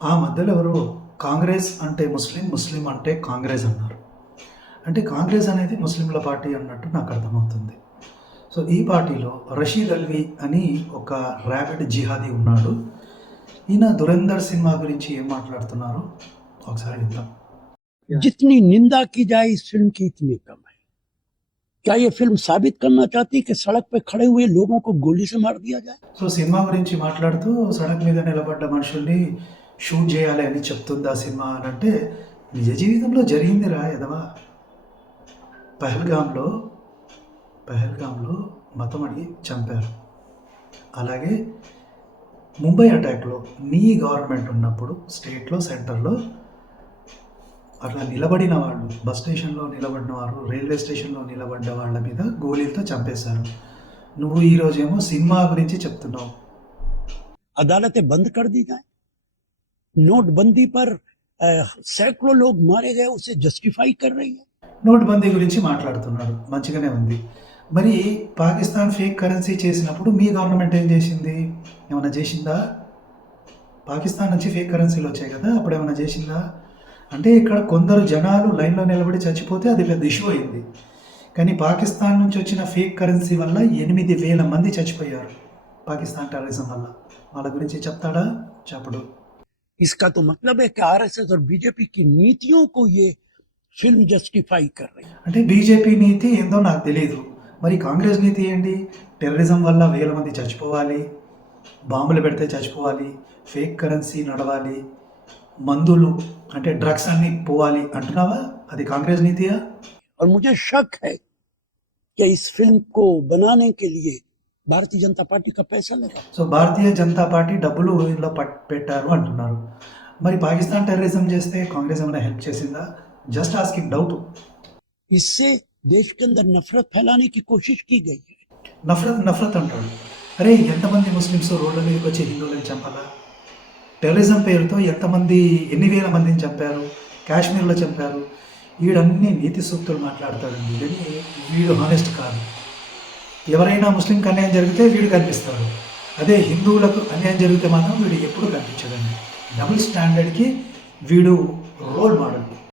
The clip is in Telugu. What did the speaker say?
ఆ మధ్యలో ఎవరో కాంగ్రెస్ అంటే ముస్లిం, ముస్లిం అంటే కాంగ్రెస్ అన్నారు. అంటే కాంగ్రెస్ అనేది ముస్లింల పార్టీ అన్నట్టు నాకు అర్థమవుతుంది. సో, ఈ పార్టీలో రషీద్ అల్వి అని ఒక ర్యాపిడ్ జిహాదీ ఉన్నాడు. ఈయన 'ధురంధర్' సినిమా గురించి ఏం మాట్లాడుతున్నారో ఒకసారి విందాం. जितनी निंदा की जाए इस फिल्म की इतनी कम है। क्या ये फिल्म साबित करना चाहती है कि सड़क पे खड़े हुए लोगों को गोली से मार दिया जाए? సో, సినిమా గురించి మాట్లాడుతూ సడక్ మీద నిలబడ్డ మనుషుల్ని షూట్ చేయాలి అని చెప్తుందా సినిమా అనంటే, నిజ జీవితంలో జరిగిందిరా ఎదవా. పహల్గామ్‌లో మతం అడిగి చంపారు. అలాగే ముంబై అటాక్‌లో నీ గవర్నమెంట్ ఉన్నప్పుడు స్టేట్‌లో, సెంటర్‌లో అట్లా నిలబడిన వాళ్ళు, బస్ స్టేషన్‌లో నిలబడిన వారు, రైల్వే స్టేషన్‌లో నిలబడ్డ వాళ్ళ మీద గోలీలతో చంపేశారు. నువ్వు ఈరోజేమో సినిమా గురించి చెప్తున్నావు. अदालतें बंद कर दी जाए। नोटबंदी पर सैकड़ों लोग मारे गए, उसे जस्टिफाई कर रही है। నోట్‌బందీ గురించి మాట్లాడుతున్నాడు. మంచిగానే ఉంది. మరి పాకిస్తాన్ ఫేక్ కరెన్సీ చేసినప్పుడు మీ గవర్నమెంట్ ఏం చేసింది? ఏమన్నా చేసిందా? పాకిస్తాన్ నుంచి ఫేక్ కరెన్సీలు వచ్చాయి కదా! అప్పుడేమన్నా చేసిందా? అంటే ఇక్కడ కొందరు జనాలు లైన్‌లో నిలబడి చచ్చిపోతే అది పెద్ద ఇష్యూ అయింది. కానీ పాకిస్తాన్ నుంచి వచ్చిన ఫేక్ కరెన్సీ వల్ల 8,000 మంది చచ్చిపోయారు. పాకిస్తాన్ టెర్రరిజం వల్ల. వాళ్ళ గురించి చెప్తాడా? చెప్పడు. इसका तो मतलब है कि आरएसएस और बीजेपी की नीतियों को ये फिल्म जस्टिफाई कर रही है। అంటే బీజేపీ నీతి ఏందో నాకు తెలీదు. మరి కాంగ్రెస్ నీతి ఏంటి? టెర్రరిజం వల్ల వేల మంది చచ్చిపోవాలి, బాంబులు పెడితే చచ్చిపోవాలి, ఫేక్ కరెన్సీ నడవాలి, మందులు అంటే డ్రగ్స్ అన్నీ పోవాలి అంటున్నావా? అది కాంగ్రెస్ నీతియా? और मुझे शक है कि इस फिल्म को बनाने के लिए भारतीय जनता पार्टी का पैसा लगा। సో భారతీయ జనతా పార్టీ డబ్బులు ఇందులో పెట్టారు అంటున్నారు. మరి పాకిస్తాన్ టెర్రరిజం చేస్తే కాంగ్రెస్ ఏమైనా హెల్ప్ చేసిందా? Just asking doubt. इससे देश के अंदर नफरत फैलाने की कोशिश की गई है। నఫరత్ అంటాడు. అరే ఎంతమంది ముస్లిమ్స్ రోడ్ల మీదకి వచ్చి హిందువులను చంపాలా? టెర్రరిజం పేరుతో ఎన్ని వేల మందిని చంపారు, కాశ్మీర్లో చంపారు. వీడన్నీ నీతి సూక్తులు మాట్లాడతాడండి. కానీ వీడు హానెస్ట్ కాదు. ఎవరైనా ముస్లింకి అన్యాయం జరిగితే వీడు కనిపిస్తాడు. అదే హిందువులకు అన్యాయం జరిగితే మాత్రం వీడు ఎప్పుడు కనిపించడండి. డబుల్ స్టాండర్డ్కి వీడు రోల్ మోడల్.